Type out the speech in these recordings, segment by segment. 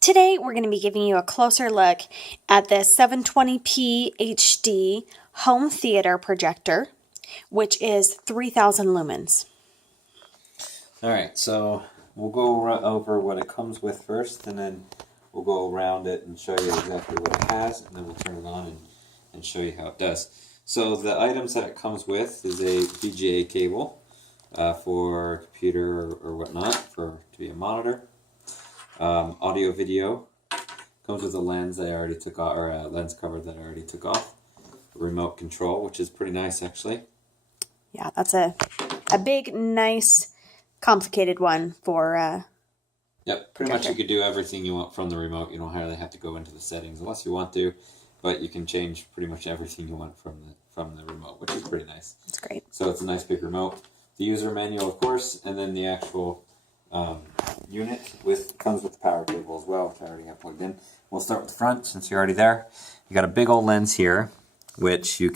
Today we're going to be giving you a closer look at the 720p HD home theater projector, which is 3000 lumens. Alright, so we'll go over what it comes with first, and then we'll go around it and show you exactly what it has, and then we'll turn it on and show you how it does. So the items that it comes with is a VGA cable for computer or whatnot, to be a monitor. Audio video comes with a lens that I already took off, or a lens cover that I already took off. Remote control, which is pretty nice actually. Yeah, that's a big, nice, complicated one for Yep, pretty much you could do everything you want from the remote. You don't really have to go into the settings unless you want to, but you can change pretty much everything you want from the remote, which is pretty nice. That's great. So it's a nice big remote. The user manual, of course, and then the actual unit comes with the power cable as well, which I already have plugged in. We'll start with the front since you're already there. You got a big old lens here, which you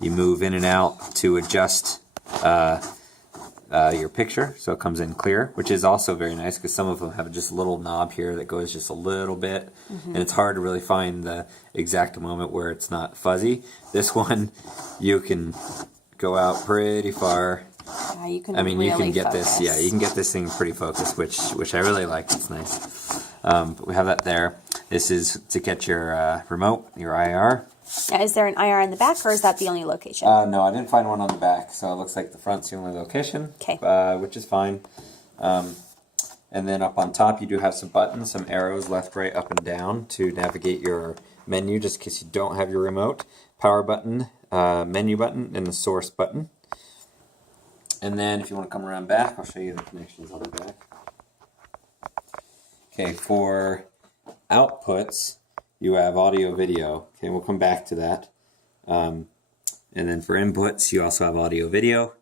move in and out to adjust your picture, so it comes in clear, which is also very nice because some of them have just a little knob here that goes just a little bit, and it's hard to really find the exact moment where it's not fuzzy. This one, you can go out pretty far. Yeah, you can. I mean, really you can get focus. this. Yeah, you can get this thing pretty focused, which I really like. It's nice. But we have that there. This is to get your remote, your IR. Now, is there an IR in the back, or is that the only location? No, I didn't find one on the back, so it looks like the front's the only location. Okay. Which is fine. And then up on top, you do have some buttons, some arrows, left, right, up, and down to navigate your menu, just in case you don't have your remote. Power button, menu button, and the source button. And then if you want to come around back, I'll show you the connections on the back. Okay, for outputs, you have audio, video. Okay, we'll come back to that. And then for inputs, you also have audio, video.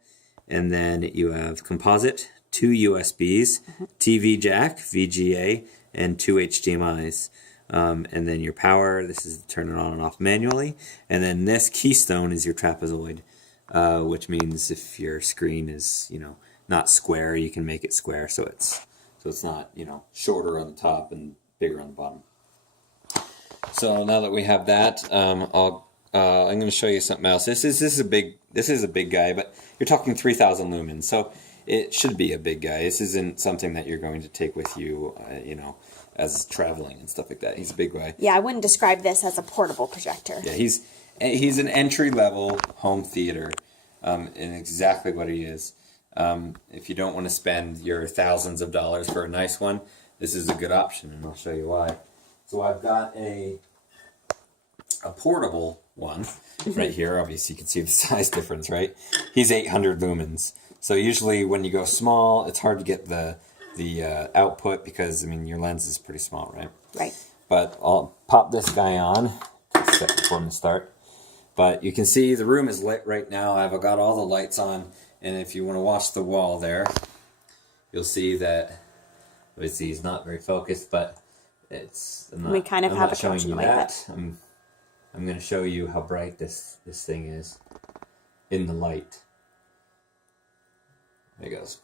And then you have composite, 2 USBs, TV jack, VGA, and 2 HDMIs. And then your power, this is to turn it on and off manually. And then this keystone is your trapezoid. Which means if your screen is, not square, you can make it square, so it's not, shorter on the top and bigger on the bottom. So now that we have that, I'm going to show you something else. This is a big guy, but you're talking 3000 lumens, so it should be a big guy. This isn't something that you're going to take with you, as traveling and stuff like that. He's a big guy. Yeah, I wouldn't describe this as a portable projector. Yeah, he's an entry-level home theater, and exactly what he is. If you don't want to spend your thousands of dollars for a nice one, this is a good option, and I'll show you why. So I've got a portable one right here. Obviously, you can see the size difference, right? He's 800 lumens. So usually when you go small, it's hard to get the output because, your lens is pretty small, right? Right. But I'll pop this guy on. Take a second for him to start. But you can see the room is lit right now. I've got all the lights on, and if you want to watch the wall there, you'll see that obviously he's not very focused, but we kind of have a showing you like that. I'm going to show you how bright this thing is in the light. There it goes.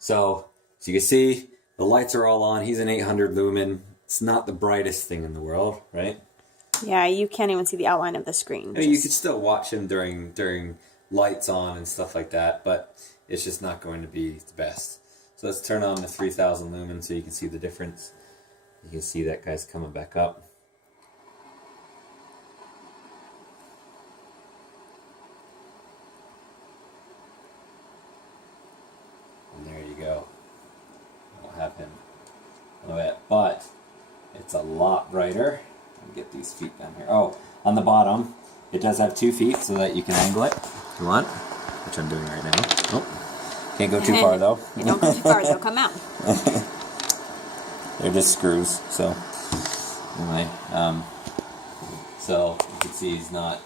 So you can see the lights are all on. He's an 800 lumen. It's not the brightest thing in the world, right? Yeah, you can't even see the outline of the screen. You could still watch him during lights on and stuff like that, but it's just not going to be the best. So let's turn on the 3000 lumens so you can see the difference. You can see that guy's coming back up. And there you go. I'll have him a little bit, but it's a lot brighter. Get these feet down here. Oh, on the bottom, it does have 2 feet so that you can angle it if you want, which I'm doing right now. Oh, can't go too far though. You don't go too far, they'll come out. They're just screws. So anyway, so you can see he's not.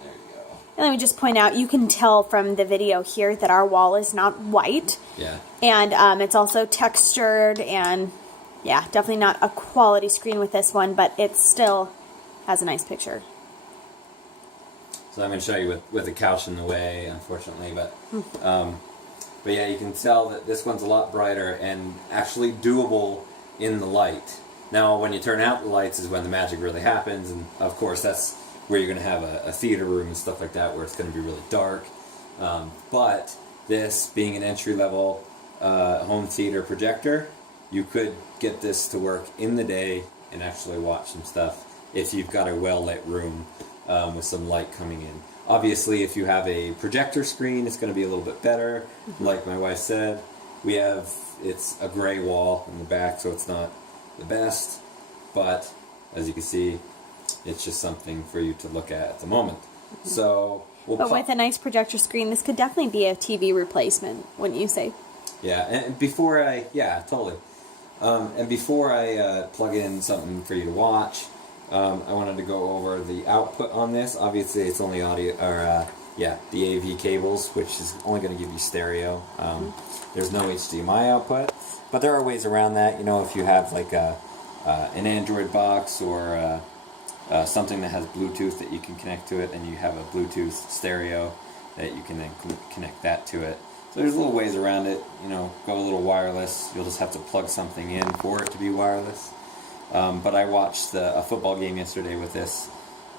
There you go. And let me just point out, you can tell from the video here that our wall is not white. Yeah. And it's also textured and. Yeah, definitely not a quality screen with this one, but it still has a nice picture. So I'm going to show you with the couch in the way, unfortunately, but yeah, you can tell that this one's a lot brighter and actually doable in the light. Now, when you turn out the lights is when the magic really happens, and of course that's where you're going to have a theater room and stuff like that where it's going to be really dark. But this being an entry-level home theater projector, you could get this to work in the day and actually watch some stuff if you've got a well-lit room with some light coming in. Obviously, if you have a projector screen, it's going to be a little bit better. Like my wife said, it's a gray wall in the back, so it's not the best, but as you can see, it's just something for you to look at the moment. So, but with a nice projector screen, this could definitely be a TV replacement, wouldn't you say? Yeah, and totally. And before I plug in something for you to watch, I wanted to go over the output on this. Obviously, it's only audio, or the AV cables, which is only going to give you stereo. There's no HDMI output, but there are ways around that. You know, if you have like an Android box or something that has Bluetooth that you can connect to it, and you have a Bluetooth stereo that you can then connect that to it. So there's little ways around it. You know, go a little wireless. You'll just have to plug something in for it to be wireless. But I watched a football game yesterday with this,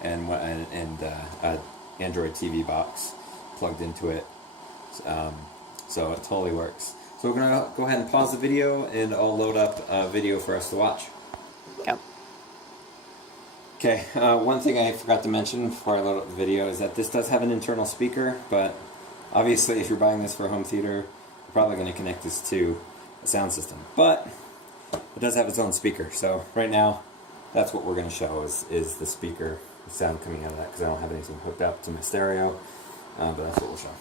and an Android TV box plugged into it. So it totally works. So we're going to go ahead and pause the video, and I'll load up a video for us to watch. Go. Okay, one thing I forgot to mention before I load up the video is that this does have an internal speaker, but obviously if you're buying this for a home theater, you're probably going to connect this to a sound system. But it does have its own speaker, so right now that's what we're going to show is the speaker, the sound coming out of that, because I don't have anything hooked up to my stereo, but that's what we'll show.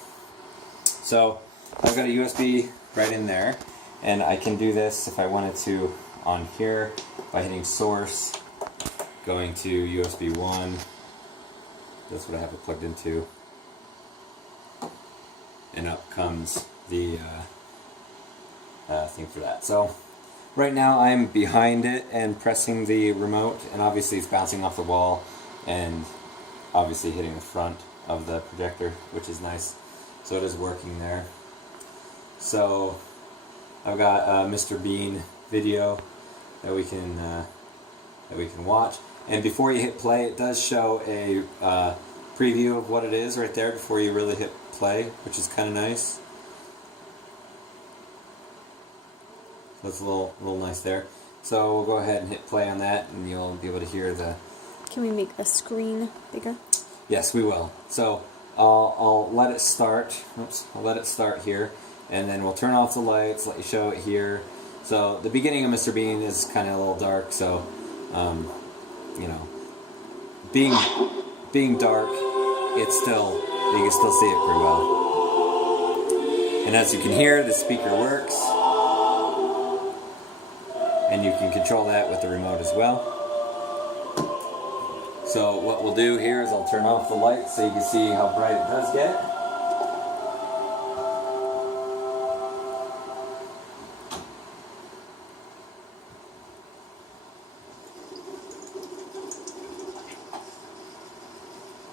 So I've got a USB right in there, and I can do this if I wanted to on here by hitting source, going to USB 1, that's what I have it plugged into, and up comes the thing for that. So right now I'm behind it and pressing the remote, and obviously it's bouncing off the wall and obviously hitting the front of the projector, which is nice. So it is working there. So I've got a Mr. Bean video that we can watch. And before you hit play, it does show a preview of what it is right there before you really hit play, which is kind of nice. That's a little nice there. So we'll go ahead and hit play on that, and you'll be able to hear the... Can we make the screen bigger? Yes, we will. So I'll let it start. Oops, I'll let it start here, and then we'll turn off the lights, let you show it here. So the beginning of Mr. Bean is kind of a little dark, so you know, being dark, it's still, you can still see it pretty well. And as you can hear, the speaker works, and you can control that with the remote as well. So what we'll do here is I'll turn off the lights so you can see how bright it does get.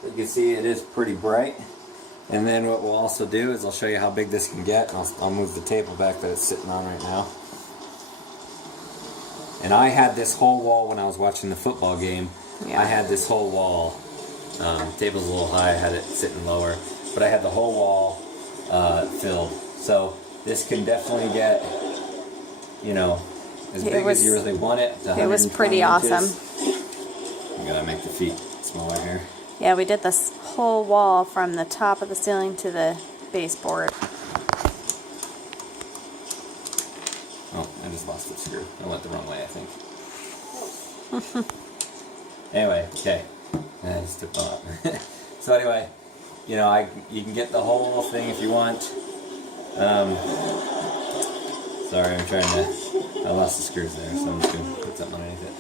You can see it is pretty bright. And then what we'll also do is I'll show you how big this can get. And I'll move the table back that it's sitting on right now. And I had this whole wall when I was watching the football game. Yeah. I had this whole wall. Table's a little high, I had it sitting lower. But I had the whole wall filled. So this can definitely get, you know, as big as you really want it. It was pretty awesome. I gotta make the feet smaller here. Yeah, we did this whole wall from the top of the ceiling to the baseboard. Oh, I just lost the screw. I went the wrong way, I think. Anyway, okay. I just took off. So anyway, you know, you can get the whole thing if you want. Sorry, I lost the screws there, so I'm just going to put something underneath it.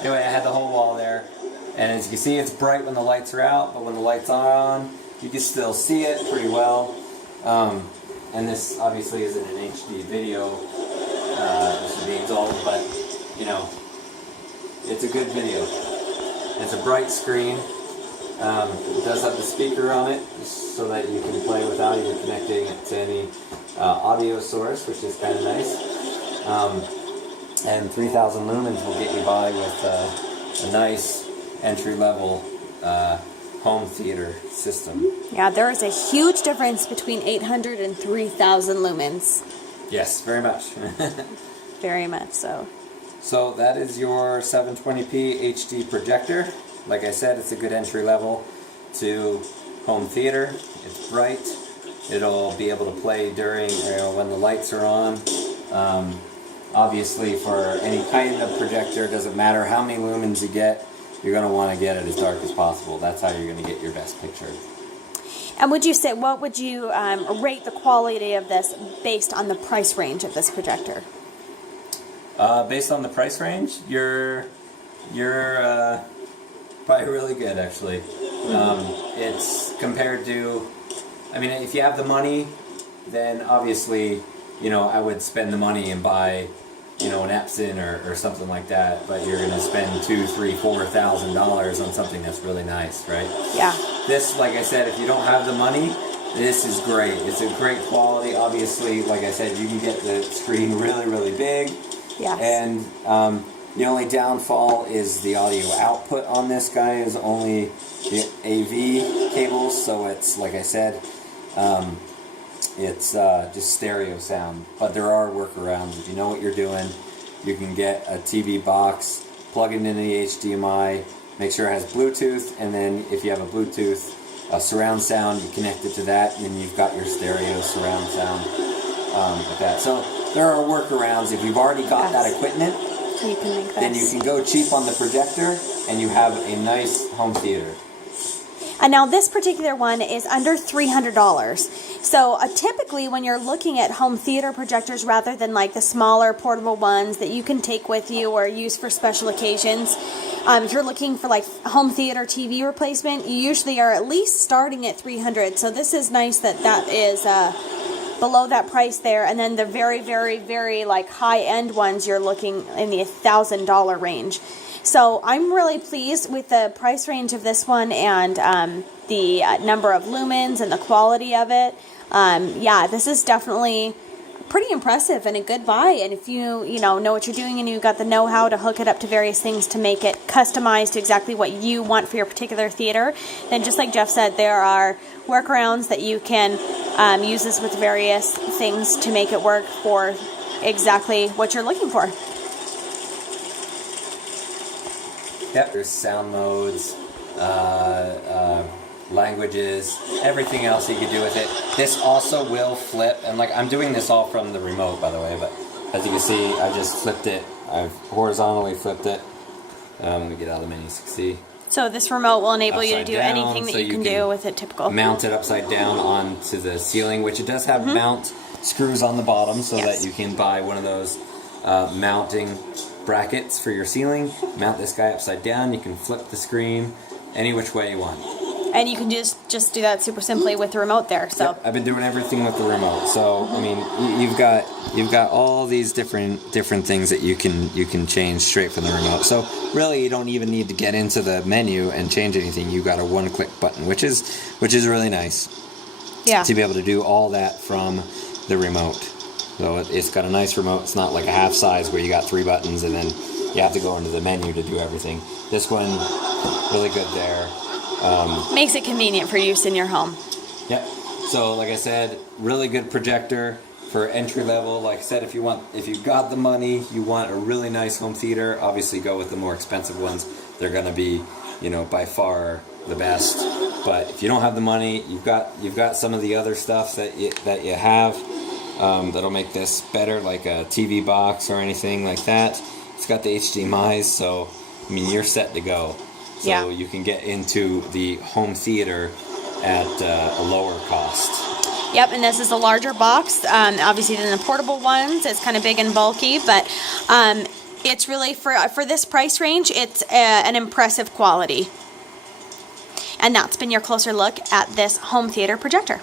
Anyway, I had the whole wall there. And as you can see, it's bright when the lights are out, but when the lights are on, you can still see it pretty well. And this obviously isn't an HD video, this is being old, but you know, it's a good video. It's a bright screen. It does have the speaker on it, so that you can play without even connecting it to any audio source, which is kind of nice. And 3,000 lumens will get you by with a nice entry-level home theater system. Yeah, there is a huge difference between 800 and 3,000 lumens. Yes, very much. Very much so. So that is your 720p HD projector. Like I said, it's a good entry level to home theater. It's bright. It'll be able to play during, when the lights are on. Obviously, for any kind of projector, it doesn't matter how many lumens you get, you're going to want to get it as dark as possible. That's how you're going to get your best picture. And would you say, what would you rate the quality of this based on the price range of this projector? Based on the price range, you're probably really good, actually. It's compared to, I mean, if you have the money, then obviously, I would spend the money and buy, an Epson or something like that. But you're going to spend $2,000, $3,000, $4,000 on something that's really nice, right? Yeah. This, like I said, if you don't have the money, this is great. It's a great quality. Obviously, like I said, you can get the screen really, really big. Yes. And the only downfall is the audio output on this guy is only the AV cables. So it's, like I said, it's just stereo sound. But there are workarounds. If you know what you're doing, you can get a TV box, plug it into the HDMI, make sure it has Bluetooth, and then if you have a Bluetooth surround sound, you connect it to that, and then you've got your stereo surround sound with that. So there are workarounds. If you've already got that equipment, you can make this. Then you can go cheap on the projector, and you have a nice home theater. And now this particular one is under $300. So typically when you're looking at home theater projectors rather than like the smaller portable ones that you can take with you or use for special occasions, if you're looking for like home theater TV replacement, you usually are at least starting at $300. So this is nice that that is below that price there. And then the very, very, very like high-end ones, you're looking in the $1,000 range. So I'm really pleased with the price range of this one and the number of lumens and the quality of it. Yeah, this is definitely pretty impressive and a good buy. And if you know what you're doing and you got the know-how to hook it up to various things to make it customized to exactly what you want for your particular theater, then just like Jeff said, there are workarounds that you can use this with various things to make it work for exactly what you're looking for. Yep, there's sound modes, languages, everything else you can do with it. This also will flip, and like I'm doing this all from the remote, by the way, but as you can see, I just flipped it. I've horizontally flipped it. Let me get out of the menu so you can see. So this remote will enable you to do Upside down, anything that so you can do with it typical. Mount it upside down onto the ceiling, which it does have mount screws on the bottom so that you can buy one of those mounting brackets for your ceiling. Mount this guy upside down. You can flip the screen any which way you want. And you can just do that super simply with the remote there. So Yep, I've been doing everything with the remote. So I mean, you've got all these different things that you can change straight from the remote. So really, you don't even need to get into the menu and change anything. You got a one-click button, which is really nice. Yeah. To be able to do all that from the remote. So it's got a nice remote. It's not like a half size where you got 3 buttons and then you have to go into the menu to do everything. This one, really good there. Makes it convenient for use in your home. Yep. So like I said, really good projector for entry level. Like I said, if you've got the money, you want a really nice home theater, obviously go with the more expensive ones. They're going to be, by far the best. But if you don't have the money, you've got some of the other stuff that you have. That'll make this better, like a TV box or anything like that. It's got the HDMIs, so I mean you're set to go. So you can get into the home theater at a lower cost. Yep, and this is a larger box, obviously than the portable ones. It's kind of big and bulky, but it's really for this price range, it's an impressive quality. And that's been your closer look at this home theater projector.